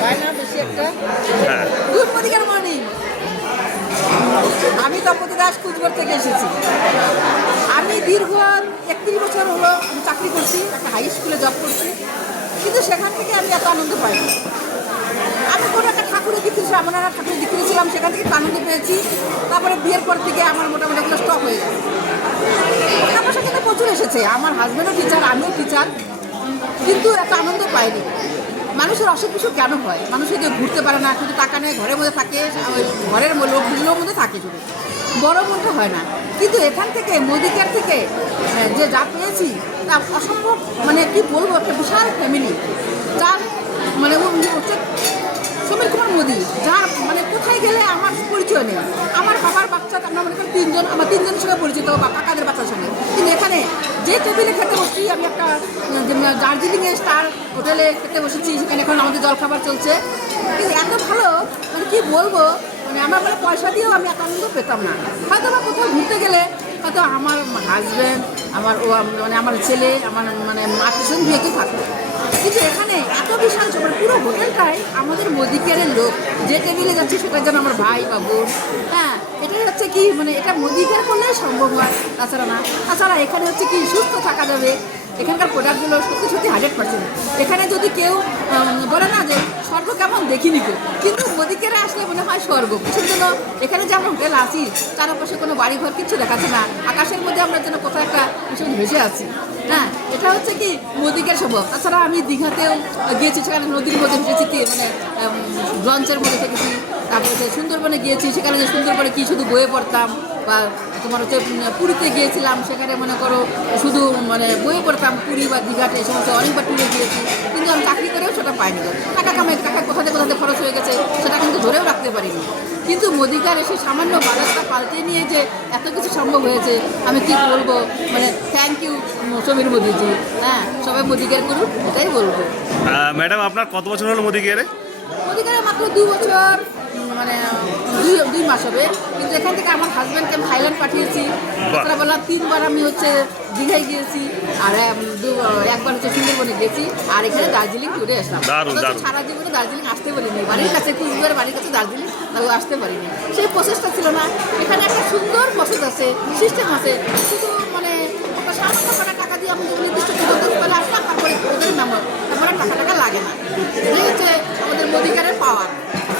হ্যাঁ, good morning. আমি তপতি দাস কুচবিহার থেকে এসেছি। আমি দীর্ঘ 31 বছর হলো আমি চাকরি করছি, একটা হাই স্কুলে জব করছি, কিন্তু সেখান থেকে আমি এত আনন্দ পাইনি। আমি কোনো একটা ঠাকুরের দিকে আমরা ঠাকুরের দিকে ছিলাম, সেখান থেকে আনন্দ পেয়েছি। তারপরে বিয়ের পর থেকে আমার মোটামুটি এগুলো স্টপ হয়ে গেছে। আমার সাথে প্রচুর এসেছে, আমার হাজব্যান্ডও টিচার, আমিও টিচার, কিন্তু এত আনন্দ পাইনি। মানুষের অসুখ বিসুখ কেন হয়? মানুষ যে ঘুরতে পারে না, শুধু টাকা নেয়, ঘরের মধ্যে থাকে, ওই ঘরের লোকগুলোর মধ্যে থাকে, শুধু বড় মনটা হয় না। কিন্তু এখান থেকে মোদিকের থেকে যে যা পেয়েছি তা অসম্ভব, মানে কি বলবো, একটা বিশাল ফ্যামিলি, যার মানে হচ্ছে সমীর কুমার মোদি, যার মানে কোথায় গেলে আমার পরিচয় নেই। আমার বাবার বাচ্চা আমরা মনে করি 3 জন, আমার 3 জনের সঙ্গে পরিচিত, বা কাকাদের বাচ্চার সঙ্গে। কিন্তু এখানে যে টেবিলে খেতে বসছি, আমি একটা দার্জিলিংয়ে স্টার হোটেলে খেতে বসেছি, সেখানে এখন আমাদের জলখাবার চলছে। কিন্তু এত ভালো, মানে কি বলবো, মানে আমার মানে পয়সা দিয়েও আমি এত আনন্দ পেতাম না। হয়তো বা কোথাও ঘুরতে গেলে হয়তো আমার হাজব্যান্ড, আমার মানে আমার ছেলে, আমার মানে আত্মীয় বিয়েতে থাকতো, কিন্তু এখানে এত বিশাল মানে পুরো হোটেলটাই আমাদের মোদিকেয়ারের লোক। যে টেবিলে যাচ্ছে সেটা যেন আমার ভাই বা বোন। হ্যাঁ, এটাই হচ্ছে কি, মানে এটা মোদিকেয়ার করলেই সম্ভব হয়, তাছাড়া না। তাছাড়া এখানে হচ্ছে কি, সুস্থ থাকা যাবে। এখানকার প্রোডাক্টগুলো সত্যি সত্যি 100%। এখানে যদি কেউ বলে না যে স্বর্গ কেমন দেখিনি কেউ, কিন্তু মোদিকেয়ারে আসলে মনে হয় স্বর্গ। কিছুর জন্য এখানে যে আমরা হোটেল আছি, চারপাশে কোনো বাড়িঘর কিচ্ছু দেখাচ্ছে না, আকাশের মধ্যে আমরা যেন কোথাও একটা ভীষণ ভেসে আছি। হ্যাঁ, এটা হচ্ছে কি মোদিকের স্বভাব। তাছাড়া আমি দীঘাতেও গিয়েছি, সেখানে নদীর মধ্যে ভেসেছি, মানে লঞ্চের মধ্যে থেকেছি। তারপরে সুন্দরবনে গিয়েছি, সেখানে যে সুন্দরবনে কি শুধু বয়ে পড়তাম। বা তোমার হচ্ছে পুরীতে গিয়েছিলাম, সেখানে মনে করো শুধু মানে বয়ে পড়তাম, পুরী বা দীঘাতে এই সমস্ত অনেকবার ট্যুরে গিয়েছি, কিন্তু আমি চাকরি করেও সেটা পাইনি। টাকা কামাই, টাকা কোথাতে কোথাতে খরচ হয়ে গেছে, সেটা কিন্তু ধরেও রাখতে পারিনি। কিন্তু মোদিকার এসে সামান্য বাজারটা পাল্টে নিয়ে যে এত কিছু সম্ভব হয়েছে, আমি কি বলবো, মানে থ্যাংক ইউ সমীর মোদিজি। হ্যাঁ, সবাই মোদিকেয়ার করুন, এটাই বলবো। ম্যাডাম আপনার কত বছর হলো মোদিকেয়ারে? মোদিকেয়ারে মাত্র 2 বছর, মানে 2 মাস হবে। কিন্তু এখান থেকে আমার হাজব্যান্ডকে আমি থাইল্যান্ড পাঠিয়েছি। তাছাড়া বললাম 3 বার আমি হচ্ছে দীঘায় গিয়েছি, আর একবার হচ্ছে সুন্দরবনে গেছি, আর এখানে দার্জিলিং ট্যুরে আসলাম। সারা জীবনে দার্জিলিং আসতে পারিনি, বাড়ির কাছে, কুচবিহার বাড়ির কাছে দার্জিলিং, তাও আসতে পারিনি। সেই প্রসেসটা ছিল না। এখানে একটা সুন্দর প্রসেস আছে, সিস্টেম আছে। শুধু মানে একটা সামান্য কটা টাকা দিয়ে আমি নির্দিষ্ট করে আসলাম, তারপরে ওদের নাম্বার, তারপরে টাকা লাগে না। এই হচ্ছে আমাদের মোদিকেয়ারের পাওয়ার।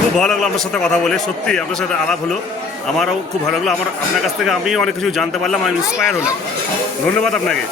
খুব ভালো লাগলো আপনার সাথে কথা বলে, সত্যি আপনার সাথে আলাপ হলো, আমারও খুব ভালো লাগলো। আপনার কাছ থেকে আমিও অনেক কিছু জানতে পারলাম, আমি ইন্সপায়ার হলাম। ধন্যবাদ আপনাকে।